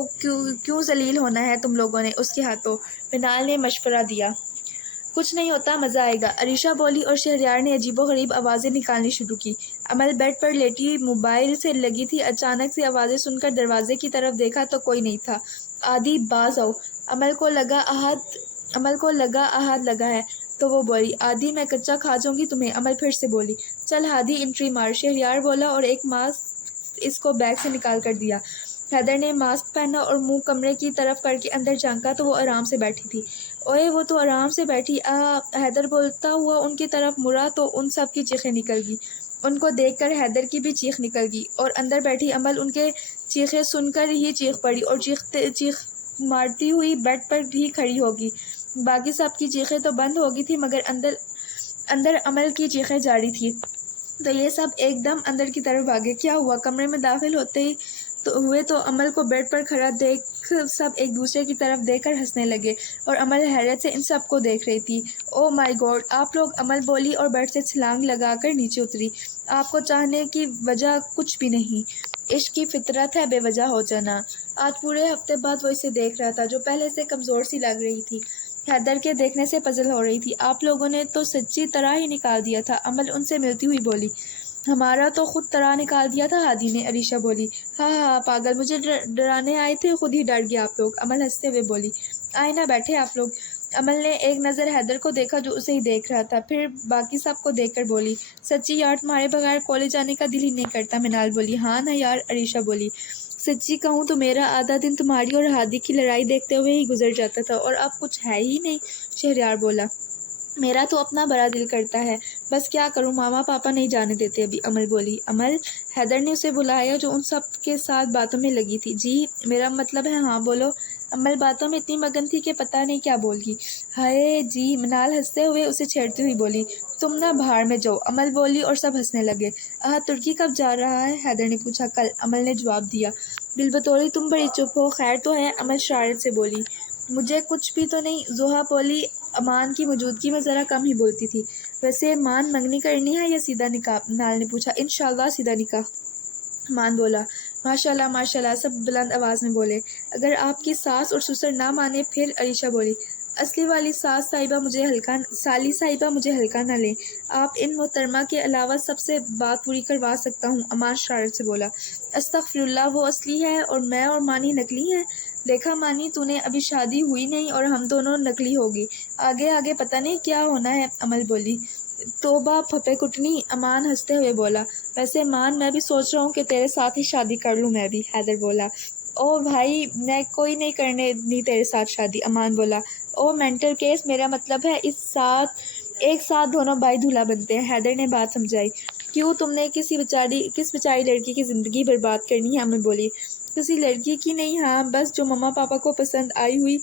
کیوں ذلیل ہونا ہے تم لوگوں نے اس کے ہاتھوں؟ منال نے مشورہ دیا۔ کچھ نہیں ہوتا، مزہ آئے گا، عریشہ بولی اور شہریار نے عجیب و غریب آوازیں نکالنی شروع کی۔ عمل بیڈ پر لیٹی موبائل سے لگی تھی، اچانک سے آوازیں سن کر دروازے کی طرف دیکھا تو کوئی نہیں تھا۔ آدی باز آؤ، عمل کو لگا احد لگا ہے تو وہ بولی، آدی میں کچا کھا جاؤں گی تمہیں۔ عمل پھر سے بولی، چل ہادی انٹری مار، شہریار بولا اور ایک ماسک اس کو بیگ سے نکال کر دیا۔ حیدر نے ماسک پہنا اور منہ کمرے کی طرف کر کے اندر جھانکا تو وہ آرام سے بیٹھی تھی۔ اوئے وہ تو آرام سے بیٹھی حیدر بولتا ہوا ان کی طرف مڑا تو ان سب کی چیخیں نکل گئی۔ ان کو دیکھ کر حیدر کی بھی چیخ نکل گئی اور اندر بیٹھی عمل ان کے چیخیں سن کر ہی چیخ پڑی اور چیخ مارتی ہوئی بیڈ پر ہی کھڑی ہوگی۔ باقی سب کی چیخیں تو بند ہو گئی تھی مگر اندر عمل کی چیخیں جاری تھی۔ تو یہ سب ایک دم اندر کی طرف بھاگے۔ کیا ہوا؟ کمرے میں داخل ہوئے تو عمل کو بیڈ پر کھڑا دیکھ سب ایک دوسرے کی طرف دیکھ کر ہنسنے لگے اور عمل حیرت سے ان سب کو دیکھ رہی تھی۔ او مائی گاڈ آپ لوگ، عمل بولی اور بیڈ سے چھلانگ لگا کر نیچے اتری۔ آپ کو چاہنے کی وجہ کچھ بھی نہیں، عشق کی فطرت ہے بے وجہ ہو جانا۔ آج پورے ہفتے بعد وہ اسے دیکھ رہا تھا جو پہلے سے کمزور سی لگ رہی تھی، حیدر کے دیکھنے سے پزل ہو رہی تھی۔ آپ لوگوں نے تو سچی طرح ہی نکال دیا تھا، عمل ان سے ملتی ہوئی بولی۔ ہمارا تو خود طرح نکال دیا تھا ہادی نے، عریشہ بولی۔ ہاں ہاں پاگل، مجھے ڈرانے آئے تھے، خود ہی ڈر گیا آپ لوگ، عمل ہنستے ہوئے بولی۔ آئے نہ بیٹھے آپ لوگ۔ عمل نے ایک نظر حیدر کو دیکھا جو اسے ہی دیکھ رہا تھا، پھر باقی سب کو دیکھ کر بولی، سچی یار تمہارے بغیر کالج جانے کا دل ہی نہیں کرتا۔ منال بولی، ہاں نا یار، عریشہ بولی۔ سچی کہوں تو میرا آدھا دن تمہاری اور ہادی کی لڑائی دیکھتے ہوئے ہی گزر جاتا تھا، اور اب کچھ ہے ہی نہیں، شہریار بولا۔ میرا تو اپنا بڑا دل کرتا ہے، بس کیا کروں، ماما پاپا نہیں جانے دیتے ابھی، عمل بولی۔ عمل، حیدر نے اسے بلایا جو ان سب کے ساتھ باتوں میں لگی تھی۔ جی میرا مطلب ہے ہاں بولو۔ عمل باتوں میں اتنی مگن تھی کہ پتہ نہیں کیا بول گئی۔ ہائے جی، منال ہنستے ہوئے اسے چھیڑتی ہوئی بولی۔ تم نہ باہر میں جاؤ، عمل بولی اور سب ہنسنے لگے۔ ترکی کب جا رہا ہے؟ حیدر نے پوچھا۔ کل، عمل نے جواب دیا۔ بالبطوری تم بڑی چپ ہو، خیر تو ہے؟ عمل شرارت سے بولی۔ مجھے کچھ بھی تو نہیں، زحا بولی۔ امان کی موجودگی میں ذرا کم ہی بولتی تھی۔ ویسے امان منگنی کرنی ہے یا سیدھا نکاح؟ منال نے پوچھا۔ انشاءاللہ سیدھا نکاح، امان بولا۔ ماشاءاللہ ماشاءاللہ، سب بلند آواز میں بولے۔ اگر آپ کی ساس اور سسر نہ مانے پھر؟ عریشہ بولی۔ اصلی والی سالی صاحبہ مجھے ہلکا نہ لیں، آپ ان محترمہ کے علاوہ سب سے بات پوری کروا سکتا ہوں، امان شرارت سے بولا۔ استغفراللہ، وہ اصلی ہے اور میں اور مانی نکلی ہیں؟ دیکھا مانی، تو نے ابھی شادی ہوئی نہیں اور ہم دونوں نکلی ہوگی، آگے پتہ نہیں کیا ہونا ہے، عمل بولی۔ توبہ پھپھے کٹنی، امان ہنستے ہوئے بولا۔ ویسے امان، میں بھی سوچ رہا ہوں کہ تیرے ساتھ ہی شادی کر لوں میں بھی، حیدر بولا۔ او بھائی، میں کوئی نہیں کرنے نہیں تیرے ساتھ شادی، امان بولا۔ او مینٹل کیس، میرا مطلب ہے ایک ساتھ دونوں بھائی دولہا بنتے ہیں، حیدر نے بات سمجھائی۔ کیوں، تم نے کس بیچاری لڑکی کی زندگی برباد کرنی ہے، عمل بولی۔ کسی لڑکی کی نہیں، ہاں بس جو مما پاپا کو پسند آئی ہوئی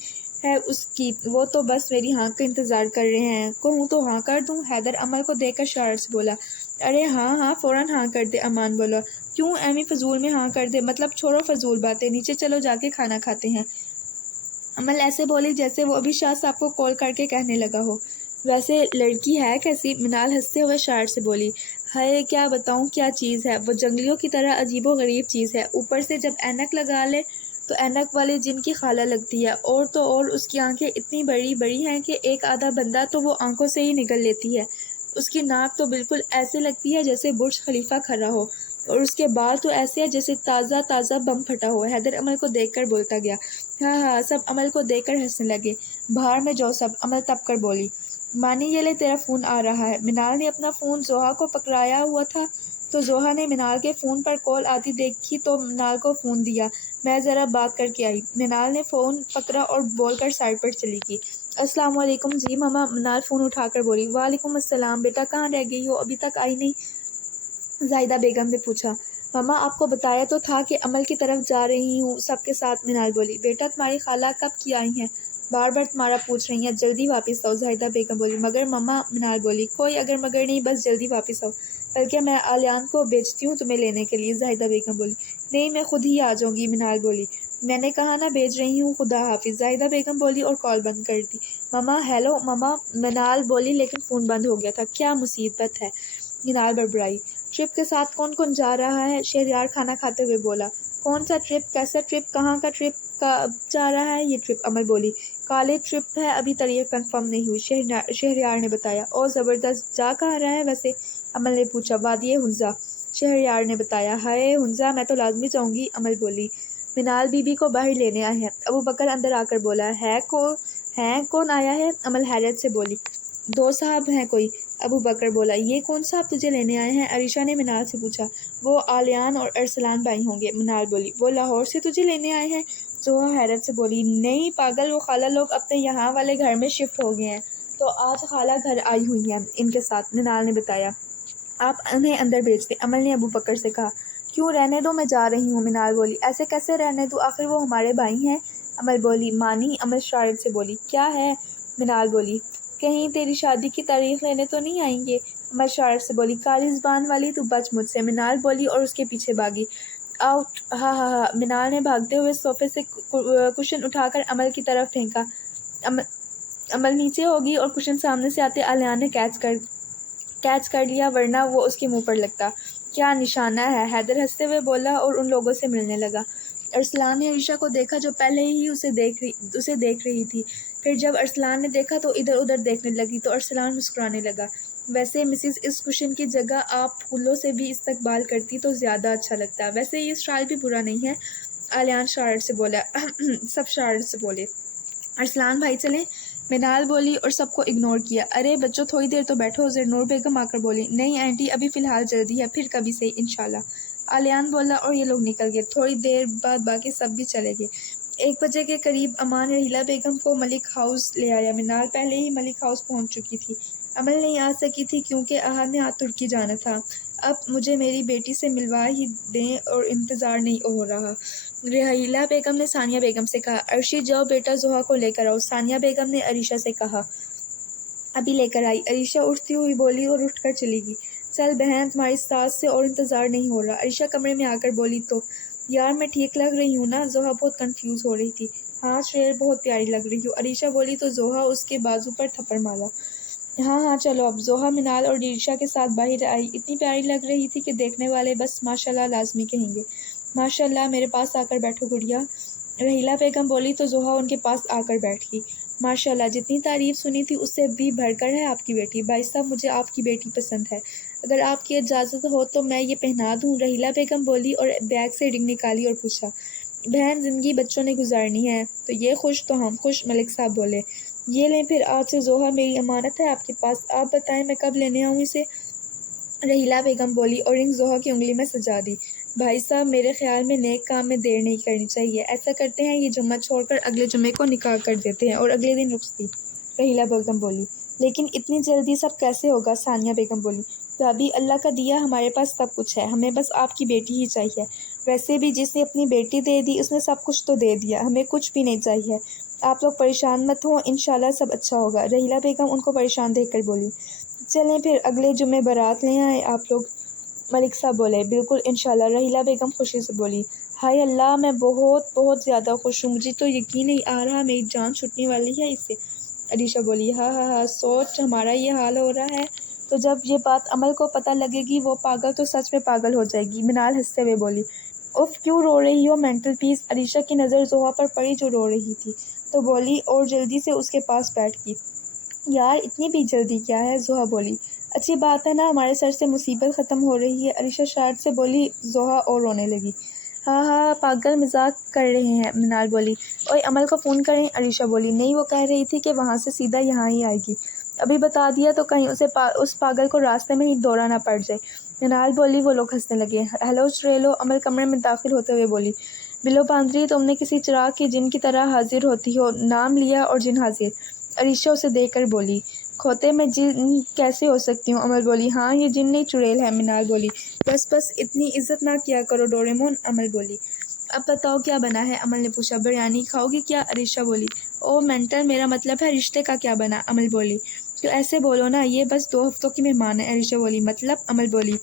ہے اس کی، وہ تو بس میری ہاں کا انتظار کر رہے ہیں، کہوں تو ہاں کر دوں؟ حیدر عمل کو دیکھ کر شرارت سے بولا۔ ارے ہاں فوراً ہاں کر دے، امان بولا۔ کیوں ایویں فضول میں ہاں کر دے، مطلب چھوڑو فضول باتیں، نیچے چلو جا کے کھانا کھاتے ہیں، عمل ایسے بولی جیسے وہ ابھی شاہ صاحب کو کال کر کے کہنے لگا ہو۔ ویسے لڑکی ہے کیسی؟ منال ہنستے ہوئے شرارت سے بولی۔ ہائے کیا بتاؤں کیا چیز ہے، وہ جنگلیوں کی طرح عجیب و غریب چیز ہے، اوپر سے جب اینک لگا لے تو اینک والے جن کی خالہ لگتی ہے، اور تو اور اس کی آنکھیں اتنی بڑی بڑی ہیں کہ ایک آدھا بندہ تو وہ آنکھوں سے ہی نگل لیتی ہے، اس کی ناک تو بالکل ایسے لگتی ہے جیسے برج خلیفہ کھڑا ہو، اور اس کے بال تو ایسے ہیں جیسے تازہ بم پھٹا ہو۔ حیدر عمل کو دیکھ کر بولتا گیا۔ ہاں سب عمل کو دیکھ کر ہنسنے لگے۔ باہر میں جاؤ سب، عمل تپ کر بولی۔ مانی یہ لے تیرا فون آ رہا ہے۔ منال نے اپنا فون زحا کو پکڑایا ہوا تھا تو زوہا نے منال کے فون پر کال آتی دیکھی تو منال کو فون دیا۔ میں ذرا بات کر کے آئی۔ منال نے فون پکڑا اور بول کر سائڈ پر چلی گئی۔ السلام علیکم۔ جی ماما، منال فون اٹھا کر بولی۔ وعلیکم السلام، بیٹا کہاں رہ گئی ہو، ابھی تک آئی نہیں؟ زاہدہ بیگم نے پوچھا۔ ماما آپ کو بتایا تو تھا کہ عمل کی طرف جا رہی ہوں سب کے ساتھ، منال بولی۔ بیٹا تمہاری خالہ کب کی آئی ہیں؟ بار بار تمہارا پوچھ رہی ہیں، جلدی واپس آؤ، زاہدہ بیگم بولی۔ مگر ماما، منال بولی۔ کوئی اگر مگر نہیں، بس جلدی واپس آؤ، بلکہ میں آلیان کو بھیجتی ہوں تمہیں لینے کے لیے، زاہدہ بیگم بولی۔ نہیں میں خود ہی آ جاؤں گی، منال بولی۔ میں نے کہا نا بھیج رہی ہوں، خدا حافظ، زاہدہ بیگم بولی اور کال بند کر دی۔ ماما ہیلو ماما، منال بولی لیکن فون بند ہو گیا تھا۔ کیا مصیبت ہے، منال بڑبڑائی۔ ٹرپ کے ساتھ کون کون جا رہا ہے، شہریار کھانا کھاتے ہوئے بولا۔ کون سا ٹرپ، کیسا ٹرپ، کہاں کا ٹرپ، کب جا رہا ہے یہ ٹرپ، عمل بولی۔ کالج ٹرپ ہے، ابھی تاریخ کنفرم نہیں ہوئی، شہریار نے بتایا۔ او زبردست، جا کہاں رہا ہے ویسے، عمل نے پوچھا۔ وادی حنزہ، شہریار نے بتایا۔ ہائے حنزہ، میں تو لازمی جاؤں گی، عمل بولی۔ منال بی بی کو باہر لینے آئے ہیں، ابو بکر اندر آ کر بولا۔ کون آیا ہے، عمل حیرت سے بولی۔ دو صاحب ہیں کوئی، ابو بکر بولا۔ یہ کون صاحب تجھے لینے آئے ہیں، عریشہ نے منال سے پوچھا۔ وہ آلیان اور ارسلان بھائی ہوں گے، منال بولی۔ وہ لاہور سے تجھے لینے آئے ہیں، زوہا حیرت سے بولی۔ نہیں پاگل، وہ خالہ لوگ اپنے یہاں والے گھر میں شفٹ ہو گئے ہیں، تو آج خالہ گھر آئی ہوئی ہیں ان کے ساتھ، منال نے بتایا۔ آپ انہیں اندر بھیج دیں، عمل نے ابو بکر سے کہا۔ کیوں، رہنے دو، میں جا رہی ہوں، منال بولی۔ ایسے کیسے رہنے دو، آخر وہ ہمارے بھائی ہیں، عمل بولی۔ مانی، عمل شرارت سے بولی۔ کیا ہے، منال بولی۔ کہیں تیری شادی کی تاریخ لینے تو نہیں آئیں گے، عمل شرارت سے بولی۔ کالی زبان والی، تو بچ مجھ سے، منال بولی اور اس کے پیچھے بھاگی۔ آؤٹ، ہاں ہاں ہاں، منال نے بھاگتے ہوئے صوفے سے کشن اٹھا کر عمل کی طرف پھینکا۔ عمل نیچے ہوگی اور کشن سامنے سے آتے آلیان نے کیچ کر لیا، ورنہ وہ اس کے منہ پر لگتا۔ کیا نشانہ ہے، حیدر ہنستے ہوئے بولا اور ان لوگوں سے ملنے لگا۔ ارسلان نے عریشہ کو دیکھا جو پہلے ہی اسے دیکھ رہی تھی، پھر جب ارسلان نے دیکھا تو ادھر ادھر دیکھنے لگی تو ارسلان مسکرانے لگا۔ ویسے مسز، اس کشن کی جگہ آپ پھولوں سے بھی استقبال کرتی تو زیادہ اچھا لگتا، ویسے یہ اسٹائل بھی برا نہیں ہے، آلیان شرارت سے بولا۔ سب شرارت سے بولے۔ ارسلان بھائی چلیں، منال بولی اور سب کو اگنور کیا۔ ارے بچوں تھوڑی دیر تو بیٹھو، زرنور بیگم آ کر بولی۔ نہیں آنٹی، ابھی فی الحال جلدی ہے، پھر کبھی سے انشاءاللہ، آلیان بولا اور یہ لوگ نکل گئے۔ تھوڑی دیر بعد باقی سب بھی چلے گئے۔ 1 بجے کے قریب امان رحیلہ بیگم کو ملک ہاؤس لے آیا۔ منال پہلے ہی ملک ہاؤس پہنچ چکی تھی، عمل نہیں آ سکی تھی کیونکہ احد نے آج ترکی جانا تھا۔ اب مجھے میری بیٹی سے ملوا ہی دیں اور انتظار نہیں ہو رہا، رحیلہ بیگم نے ثانیہ بیگم سے کہا۔ عرشی جاؤ بیٹا، زوہا کو لے کر آؤ، ثانیہ بیگم نے عریشہ سے کہا۔ ابھی لے کر آئی، عریشہ اٹھتی ہوئی بولی اور اٹھ کر چلی گئی۔ چل بہن، تمہاری ساس سے اور انتظار نہیں ہو رہا، عریشہ کمرے میں آ کر بولی۔ تو یار میں ٹھیک لگ رہی ہوں نا، زوہا بہت کنفیوز ہو رہی تھی۔ ہاں شیر، بہت پیاری لگ رہی ہو، عریشہ بولی تو زوہا اس کے بازو پر تھپڑ مارا۔ ہاں ہاں چلو اب، زوہا منال اور عریشہ کے ساتھ باہر آئی، اتنی پیاری لگ رہی تھی کہ دیکھنے والے بس ماشاءاللہ لازمی کہیں گے۔ ماشاءاللہ، میرے پاس آ کر بیٹھو گڑیا، رحیلہ بیگم بولی تو زوہا ان کے پاس آ کر بیٹھ گئی۔ ماشاءاللہ، جتنی تعریف سنی تھی اس سے بھی بڑھ کر ہے آپ کی بیٹی، بھائی صاحب مجھے آپ کی بیٹی پسند ہے، اگر آپ کی اجازت ہو تو میں یہ پہنا دوں، رحیلہ بیگم بولی اور بیگ سے رنگ نکالی اور پوچھا۔ بہن، زندگی بچوں نے گزارنی ہے تو یہ خوش تو ہم خوش، ملک صاحب بولے۔ یہ لیں پھر، آج سے زوہا میری امانت ہے آپ کے پاس، آپ بتائیں میں کب لینے آؤں اسے، رحیلہ بیگم بولی اور رنگ زوہا کی انگلی میں سجا دی۔ بھائی صاحب میرے خیال میں نیک کام میں دیر نہیں کرنی چاہیے، ایسا کرتے ہیں یہ جمعہ چھوڑ کر اگلے جمعے کو نکاح کر دیتے ہیں اور اگلے دن رخصتی، رحیلہ بیگم بولی۔ لیکن اتنی جلدی سب کیسے ہوگا، ثانیہ بیگم بولی۔ بھابھی، اللہ کا دیا ہمارے پاس سب کچھ ہے، ہمیں بس آپ کی بیٹی ہی چاہیے، ویسے بھی جس نے اپنی بیٹی دے دی اس نے سب کچھ تو دے دیا، ہمیں کچھ بھی نہیں چاہیے، آپ لوگ پریشان مت ہوں، انشاءاللہ سب اچھا ہوگا، رحیلہ بیگم ان کو پریشان دیکھ کر بولی۔ چلیں پھر اگلے جمعے بارات لے آئیں آپ لوگ، ملک صاحب بولے۔ بالکل انشاءاللہ، رحیلہ بیگم خوشی سے بولی۔ ہائے اللہ، میں بہت بہت زیادہ خوش ہوں، مجھے تو یقین نہیں آ رہا میری جان چھوٹنے والی ہے اس سے، عریشہ بولی۔ ہاں ہاں ہاں، سوچ ہمارا یہ حال ہو رہا ہے تو جب یہ بات عمل کو پتہ لگے گی وہ پاگل تو سچ میں پاگل ہو جائے گی، منال ہنستے ہوئے بولی۔ اف، کیوں رو رہی ہو مینٹل پیس، عریشہ کی نظر زوہا پر پڑی جو رو رہی تھی تو بولی اور جلدی سے اس کے پاس بیٹھ گئی۔ یار اتنی بھی جلدی کیا ہے، زوہا بولی۔ اچھی بات ہے نا، ہمارے سر سے مصیبت ختم ہو رہی ہے، عریشہ شرارت سے بولی، زوہا اور رونے لگی۔ ہاں ہاں پاگل، مذاق کر رہے ہیں، منال بولی۔ اوئے عمل کو فون کریں، عریشہ بولی۔ نہیں، وہ کہہ رہی تھی کہ وہاں سے سیدھا یہاں ہی آئے گی، ابھی بتا دیا تو کہیں اس پاگل کو راستے میں ہی دورہ نہ پڑ جائے، منال بولی۔ وہ لوگ ہنسنے لگے۔ ہیلو چریلو، امل کمرے میں داخل ہوتے ہوئے بولی۔ بلو باندری، تم نے کسی چراغ کی جن کی طرح حاضر ہوتی ہو، نام لیا اور جن حاضر۔ عریشہ اسے دیکھ کر بولی۔ کھوتے میں جن کیسے ہو سکتی ہوں؟ امل بولی۔ ہاں یہ جن نہیں چڑیل ہے۔ منال بولی۔ بس اتنی عزت نہ کیا کرو ڈوریمون، امل بولی۔ اب بتاؤ کیا بنا ہے؟ امل نے پوچھا۔ بریانی کھاؤ گی کیا؟ عریشہ بولی۔ او مینٹل، میرا مطلب ہے رشتے کا کیا بنا؟ امل بولی۔ تو ایسے بولو نا، یہ بس 2 ہفتوں کی مہمان ہے۔ عریشہ بولی۔ مطلب؟ امل بولی۔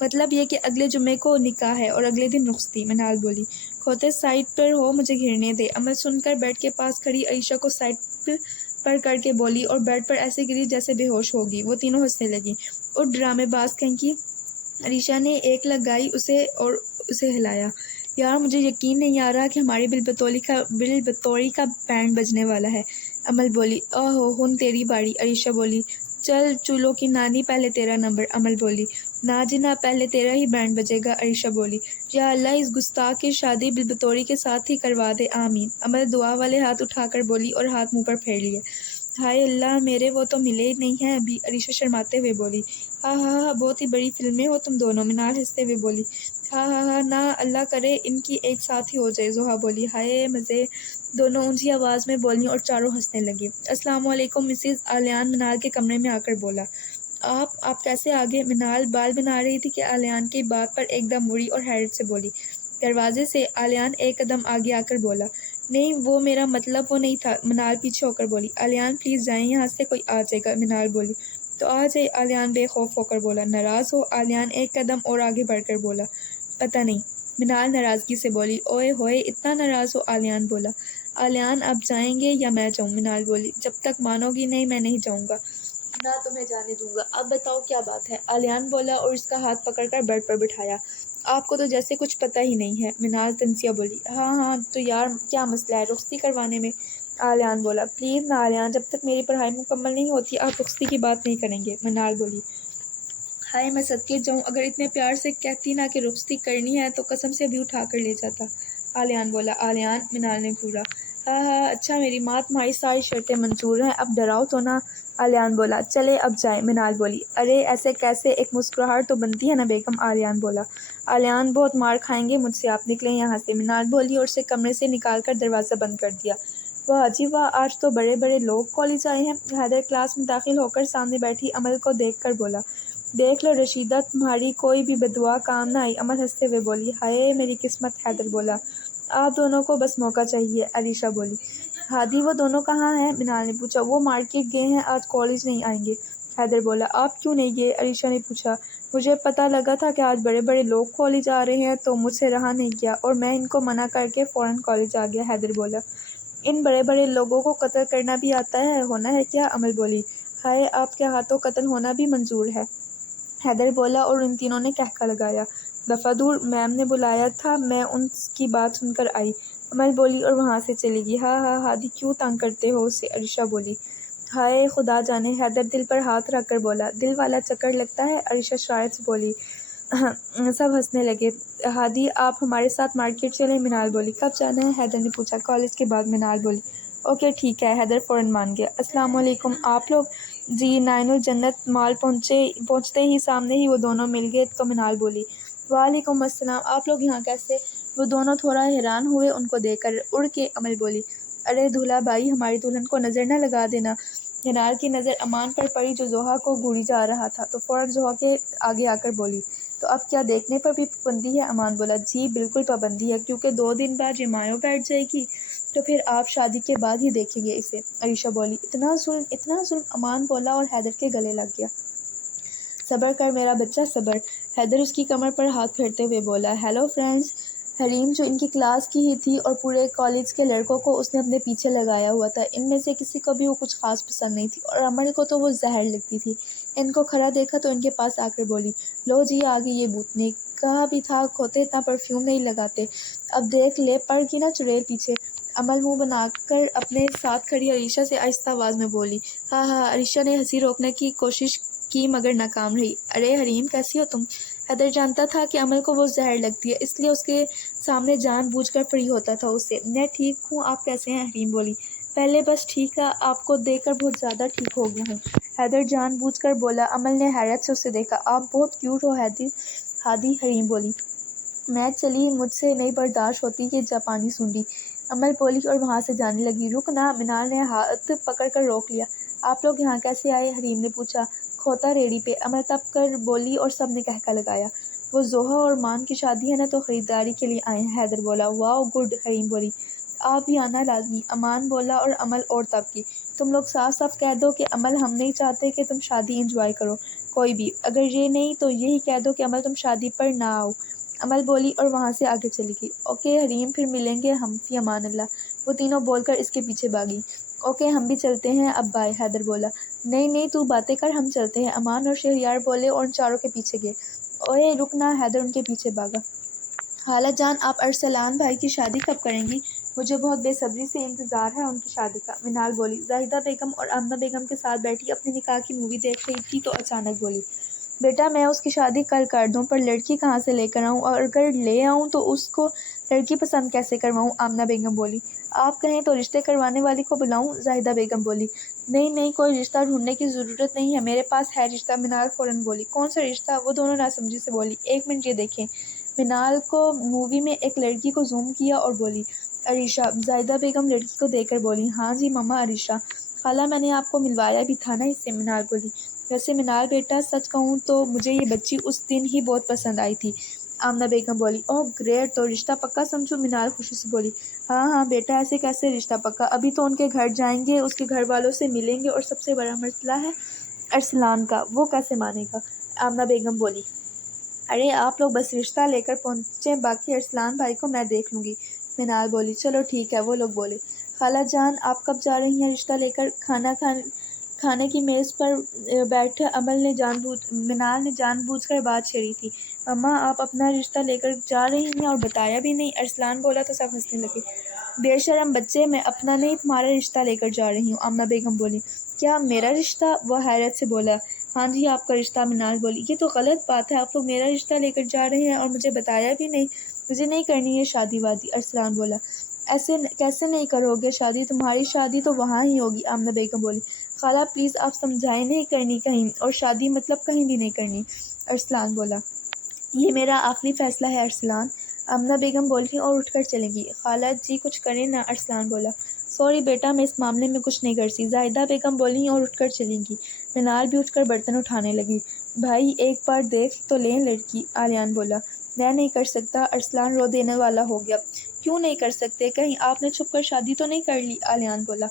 مطلب یہ کہ اگلے جمعے کو نکاح ہے اور اگلے دن رخصتی۔ منال بولی۔ کھوتے سائڈ پر ہو، مجھے گھرنے دے۔ امل سن کر بیڈ کے پاس کھڑی عریشہ کو سائڈ پر کر کے بولی اور بیڈ پر ایسے گری جیسے بے ہوش ہوگی۔ وہ تینوں ہنسنے لگیں۔ اور ڈرامے باز کہیں کی، عریشہ نے ایک لگائی اسے اور اسے ہلایا۔ یار مجھے یقین نہیں آ رہا کہ ہماری بلبطوری کا بینڈ بجنے والا ہے۔ امل بولی۔ اوہو ہن تیری باری۔ عریشہ بولی۔ چل چولو کی نانی، پہلے تیرا نمبر۔ امل بولی۔ نا جنا، پہلے تیرا ہی بینڈ بجے گا۔ عریشہ بولی۔ یا اللہ اس گستاخ کی شادی بلبطوری کے ساتھ ہی کروا دے، آمین۔ امل دعا والے ہاتھ اٹھا کر بولی اور ہاتھ منہ پر پھیر لیے۔ ہائے اللہ میرے، وہ تو ملے نہیں ہیں ابھی۔ عریشہ شرماتے ہوئے بولی۔ ہاں ہاں ہاں، بہت ہی بڑی فلم میں ہو تم دونوں۔ منال ہنستے ہوئے بولی۔ ہاں ہاں ہاں، نہ اللہ کرے ان کی ایک ساتھ ہی ہو جائے۔ زحا بولی۔ ہائے مزے۔ دونوں اونچی آواز میں بولیں اور چاروں ہنسنے لگی۔ السلام علیکم مسز آلیان منال کے کمرے میں آ کر بولا۔ آپ کیسے آگے؟ منال بال بنا رہی تھی کہ آلیان کی بات پر ایک دم مڑی اور حیرت سے بولی۔ دروازے سے؟ آلیان ایک قدم آگے آ کر بولا۔ نہیں وہ میرا مطلب وہ نہیں تھا۔ منال پیچھے ہو کر بولی۔ آلیان پلیز جائیں، یہاں سے کوئی آ جائے گا۔ منال بولی۔ تو آ جائے۔ آلیان بے خوف ہو کر بولا۔ ناراض ہو؟ آلیان ایک قدم اور آگے بڑھ کر بولا۔ پتہ نہیں۔ منال ناراضگی سے بولی۔ اوئے ہوئے اتنا ناراض ہو؟ آلیان بولا۔ آلیان اب جائیں گے یا میں جاؤں؟ منال بولی۔ جب تک مانو گی نہیں میں نہیں جاؤں گا، نہ تمہیں جانے دوں گا۔ اب بتاؤ کیا بات ہے؟ آلیان بولا اور اس کا ہاتھ پکڑ کر بیڈ پر بٹھایا۔ آپ کو تو جیسے کچھ پتہ ہی نہیں ہے۔ منال تنزیہ بولی۔ ہاں ہاں تو یار کیا مسئلہ ہے رخصتی کروانے میں؟ آلیان بولا۔ پلیز نا آلیان، جب تک میری پڑھائی مکمل نہیں ہوتی آپ رخصتی کی بات نہیں کریں گے۔ منال بولی۔ ہائے میں صدقے جاؤں، اگر اتنے پیار سے کہتی نا کہ رخصتی کرنی ہے تو قسم سے ابھی اٹھا کر لے جاتا۔ آلیان بولا۔ آلیان، منال نے گھورا۔ ہاں ہاں اچھا میری ماں تمہاری ساری شرطیں منظور ہیں، اب ڈراؤ تو نہ۔ آلیان بولا۔ چلے اب جائیں۔ منال بولی۔ ارے ایسے کیسے، ایک مسکراہٹ تو بنتی ہے نا بیگم۔ آلیان بولا۔ آلیان بہت مار کھائیں گے مجھ سے، آپ نکلیں یہاں سے۔ منال بولی اور اسے کمرے سے نکال کر دروازہ بند کر دیا۔ واہ جی واہ، آج تو بڑے بڑے لوگ کالج آئے ہیں۔ حیدر کلاس میں داخل ہو کر سامنے بیٹھی امل کو دیکھ کر بولا۔ دیکھ لو رشیدہ، تمہاری کوئی بھی بددعا کام نہ آئی۔ امل ہنستے ہوئے بولی۔ ہائے میری قسمت۔ حیدر بولا۔ آپ دونوں کو بس موقع چاہیے۔ عریشہ بولی۔ ہادی وہ دونوں کہاں ہیں؟ منال نے پوچھا۔ وہ مارکیٹ گئے ہیں، آج کالج نہیں آئیں گے۔ حیدر بولا۔ آپ کیوں نہیں گئے؟ عریشہ نے پوچھا۔ مجھے پتہ لگا تھا کہ آج بڑے بڑے لوگ کالج آ رہے ہیں تو مجھ سے رہا نہیں گیا اور میں ان کو منع کر کے فوراً کالج آ گیا۔ حیدر بولا۔ ان بڑے بڑے لوگوں کو قتل کرنا بھی آتا ہے، ہونا ہے کیا؟ امل بولی۔ ہائے آپ کے ہاتھوں قتل ہونا بھی منظور ہے۔ حیدر بولا اور ان تینوں نے قہقہ لگایا۔ دفعہ دور، میم نے بلایا تھا، میں ان کی بات سن کر آئی۔ امل بولی اور وہاں سے چلی گئی۔ ہاں ہاں ہادی کیوں تنگ کرتے ہو اسے؟ عریشہ بولی۔ ہائے خدا جانے۔ حیدر دل پر ہاتھ رکھ کر بولا۔ دل والا چکر لگتا ہے؟ عریشہ شرارت سے بولی۔ سب ہنسنے لگے۔ ہادی آپ ہمارے ساتھ مارکیٹ چلیں؟ منال بولی۔ کب جانا ہے؟ حیدر نے پوچھا۔ کالج کے بعد۔ منال بولی۔ اوکے ٹھیک ہے۔ حیدر فوراً مان گیا۔ السلام علیکم آپ لوگ۔ جی نائن الجنت مال پہنچتے ہی سامنے ہی وہ دونوں مل گئے تو منال بولی۔ وعلیکم السلام، آپ لوگ یہاں کیسے؟ وہ دونوں تھوڑا حیران ہوئے ان کو دیکھ کر۔ اڑ کے؟ امل بولی۔ ارے دولہا بھائی ہماری دلہن کو نظر نہ لگا دینا۔ منال کی نظر امان پر پڑی جو زحا کو گھوری جا رہا تھا تو فوراً زحا کے آگے آ کر بولی۔ تو اب کیا دیکھنے پر بھی پابندی ہے؟ امان بولا۔ جی بالکل پابندی ہے، کیونکہ 2 دن بعد جمایوں بیٹھ جائے گی تو پھر آپ شادی کے بعد ہی دیکھیں گے اسے۔ عریشہ بولی۔ اتنا ظلم اتنا ظلم! امان بولا اور حیدر کے گلے لگ گیا۔ صبر کر میرا بچہ صبر۔ حیدر اس کی کمر پر ہاتھ پھیرتے ہوئے بولا۔ ہیلو فرینڈز، حریم جو ان کی کلاس کی ہی تھی اور پورے کالج کے لڑکوں کو اس نے اپنے پیچھے لگایا ہوا تھا، ان میں سے کسی کو بھی وہ کچھ خاص پسند نہیں تھی اور امل کو تو وہ زہر لگتی تھی۔ ان کو کھڑا دیکھا تو ان کے پاس آ کر بولی۔ لو جی آگے یہ بھوتنی، کہا بھی تھا کھوتے اتنا پرفیوم نہیں لگاتے، اب دیکھ لے پڑ گئی نا چڑیل پیچھے۔ امل منہ بنا کر اپنے ساتھ کھڑی عریشہ سے آہستہ آواز میں بولی۔ ہاں ہاں عریشہ نے ہنسی روکنے کی کوشش کی مگر ناکام رہی۔ ارے حریم کیسی ہو تم؟ حیدر جانتا تھا کہ امل کو وہ زہر لگتی ہے، اس لیے اس کے سامنے جان بوجھ کر فری ہوتا تھا اس سے۔ میں ٹھیک ہوں، آپ کیسے ہیں؟ حریم بولی۔ پہلے بس ٹھیک ہے، آپ کو دیکھ کر بہت زیادہ ٹھیک ہو گیا ہوں، حیدر جان بوجھ کر بولا۔ عمل نے حیرت سے اسے دیکھا۔ آپ بہت کیوٹ ہو ہادی، حریم بولی۔ میں چلی، مجھ سے نہیں برداشت ہوتی یہ جاپانی سونڈی، عمل بولی اور وہاں سے جانے لگی۔ رک نا، منال نے ہاتھ پکڑ کر روک لیا۔ آپ لوگ یہاں کیسے آئے؟ حریم نے پوچھا۔ کھوتا ریڑھی پہ، عمل تپ کر بولی اور سب نے کہکا لگایا۔ وہ زوہا اور مان کی شادی ہے نا، تو خریداری کے لیے آئے ہیں، حیدر بولا۔ واو گڈ، حریم بولی۔ آپ بھی آنا لازمی، امان بولا اور عمل اور تب کی۔ تم لوگ صاف صاف کہہ دو کہ عمل ہم نہیں چاہتے کہ تم شادی انجوائے کرو، کوئی بھی، اگر یہ نہیں تو یہی کہہ دو کہ عمل تم شادی پر نہ آؤ، عمل بولی اور وہاں سے آگے چلی گئی۔ اوکے حریم، پھر ملیں گے ہم، فی امان اللہ، وہ تینوں بول کر اس کے پیچھے بھاگی۔ اوکے ہم بھی چلتے ہیں اب، بائے، حیدر بولا۔ نہیں نہیں تو باتیں کر، ہم چلتے ہیں، امان اور شہریار بولے اور ان چاروں کے پیچھے گئے۔ اوئے رکنا، حیدر ان کے پیچھے بھاگا۔ خالہ جان، آپ ارسلان بھائی کی شادی کب کریں گی؟ مجھے بہت بے صبری سے انتظار ہے ان کی شادی کا، منال بولی۔ زاہدہ بیگم اور آمنہ بیگم کے ساتھ بیٹھی اپنی نکاح کی مووی دیکھ رہی تھی تو اچانک بولی۔ بیٹا میں اس کی شادی کل کر دوں، پر لڑکی کہاں سے لے کر آؤں، اور اگر لے آؤں تو اس کو لڑکی پسند کیسے کرواؤں، آمنہ بیگم بولی۔ آپ کہیں تو رشتے کروانے والی کو بلاؤں، زاہدہ بیگم بولی۔ نہیں نہیں، کوئی رشتہ ڈھونڈنے کی ضرورت نہیں ہے، میرے پاس ہے رشتہ، منال فوراً بولی۔ کون سا رشتہ؟ وہ دونوں ناسمجھی سے بولی۔ ایک منٹ یہ دیکھیں، منال کو مووی میں ایک لڑکی کو زوم کیا اور بولی۔ عریشہ، زاہدہ بیگم لڑکی کو دیکھ کر بولی۔ ہاں جی مما، عریشہ خالہ، میں نے آپ کو ملوایا بھی تھا نا اس سے، منال بولی۔ ویسے منال بیٹا، سچ کہوں تو مجھے یہ بچی اس دن ہی بہت پسند آئی تھی، آمنہ بیگم بولی۔ اوہ گریٹ، تو رشتہ پکا سمجھو، منال خوشی سے بولی۔ ہاں ہاں بیٹا، ایسے کیسے رشتہ پکا، ابھی تو ان کے گھر جائیں گے، اس کے گھر والوں سے ملیں گے، اور سب سے بڑا مسئلہ ہے ارسلان کا، وہ کیسے مانے گا، آمنہ بیگم بولی۔ ارے آپ لوگ بس رشتہ لے کر پہنچیں، باقی ارسلان بھائی کو میں دیکھ لوں گی، منال بولی۔ چلو ٹھیک ہے، وہ لوگ بولے۔ خالہ جان، آپ کب جا رہی ہیں رشتہ لے کر؟ کھانے کی میز پر بیٹھے منال نے جان بوجھ کر بات چھیڑی تھی۔ مما، آپ اپنا رشتہ لے کر جا رہی ہیں اور بتایا بھی نہیں، ارسلان بولا تو سب ہنسنے لگے۔ بے شرم بچے، میں اپنا نہیں تمہارا رشتہ لے کر جا رہی ہوں، آمنہ بیگم بولی۔ کیا میرا رشتہ؟ وہ حیرت سے بولا۔ ہاں جی آپ کا رشتہ، منال بولی۔ یہ تو غلط بات ہے، آپ لوگ میرا رشتہ لے کر جا رہے ہیں اور مجھے بتایا بھی نہیں، مجھے نہیں کرنی یہ شادی وادی، ارسلان بولا۔ ایسے کیسے نہیں کرو گے شادی، تمہاری شادی تو وہاں ہی ہوگی، آمنہ بیگم بولی۔ خالہ پلیز آپ سمجھائیں، نہیں کرنی کہیں، اور شادی مطلب کہیں بھی نہیں کرنی، ارسلان بولا۔ یہ میرا آخری فیصلہ ہے ارسلان، آمنہ بیگم بولی اور اٹھ کر چلیں گی۔ خالہ جی کچھ کریں نا، ارسلان بولا۔ سوری بیٹا، میں اس معاملے میں کچھ نہیں کرتی، زاہدہ بیگم بولی اور اٹھ کر چلیں گی۔ منال بھی اٹھ کر برتن اٹھانے لگی۔ بھائی ایک بار دیکھ تو لیں لڑکی، آلیان بولا۔ میں نہیں کر سکتا، ارسلان رو دینے والا ہو گیا۔ کیوں نہیں کر سکتے، کہیں آپ نے چھپ کر شادی تو نہیں کر لی، آلیان بولا۔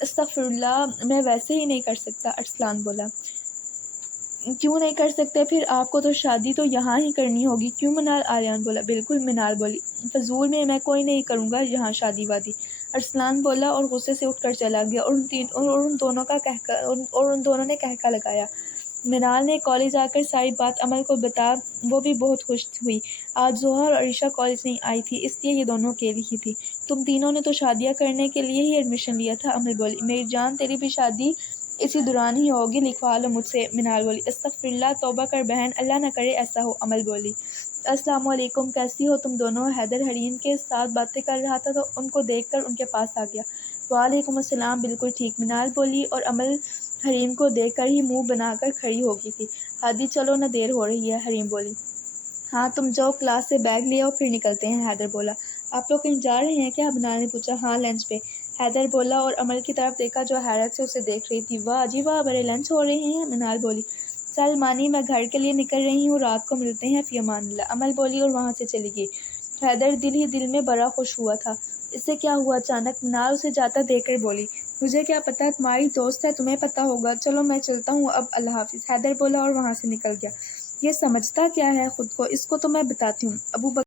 استغفراللہ، میں ویسے ہی نہیں کر سکتا، ارسلان بولا۔ کیوں نہیں کر سکتے پھر، آپ کو تو شادی تو یہاں ہی کرنی ہوگی، کیوں منال، آلیان بولا۔ بالکل، منال بولی۔ فضول میں کوئی نہیں کروں گا یہاں شادی وادی، ارسلان بولا اور غصے سے اٹھ کر چلا گیا، اور ان دونوں نے کہکا لگایا۔ منال نے کالج آ کر ساری بات عمل کو بتا، وہ بھی بہت خوش ہوئی۔ آج زوہا اور عریشہ کالج نہیں آئی تھی، اس لیے یہ دونوں اکیلی ہی تھی۔ تم تینوں نے تو شادیاں کرنے کے لیے ہی ایڈمیشن لیا تھا، عمل بولی۔ میری جان، تیری بھی شادی اسی دوران ہی ہوگی، لکھوا لو مجھ سے، منال بولی۔ استغفراللہ، توبہ کر بہن، اللہ نہ کرے ایسا ہو، عمل بولی۔ السلام علیکم، کیسی ہو تم دونوں؟ حیدر حریم کے ساتھ باتیں کر رہا تھا تو ان کو دیکھ کر ان کے پاس آ گیا۔ وعلیکم السلام، بالکل ٹھیک، منال بولی اور عمل حریم کو دیکھ کر ہی منہ بنا کر کھڑی ہو گئی تھی۔ ہادی چلو نہ، دیر ہو رہی ہے، حریم بولی۔ ہاں تم جاؤ، کلاس سے بیگ لے آؤ، پھر نکلتے ہیں، حیدر بولا۔ آپ لوگ کہیں جا رہے ہیں کیا، منال نے پوچھا۔ ہاں لنچ پہ، حیدر بولا اور عمل کی طرف دیکھا جو حیرت سے اسے دیکھ رہی تھی۔ واہ جی واہ، بڑے لنچ ہو رہے ہیں، منال بولی۔ سلمانی، میں گھر کے لیے نکل رہی ہوں، رات کو ملتے ہیں، فی امان اللہ، عمل بولی اور وہاں سے چلی گئی۔ حیدر دل ہی دل میں بڑا خوش ہوا تھا، اس سے کیا ہوا اچانک، منال اسے جاتا دیکھ کر بولی۔ مجھے کیا پتا، تمہاری دوست ہے، تمہیں پتا ہوگا، چلو میں چلتا ہوں اب، اللہ حافظ، حیدر بولا اور وہاں سے نکل گیا۔ یہ سمجھتا کیا ہے خود کو، اس کو تو میں بتاتی ہوں، ابو بکر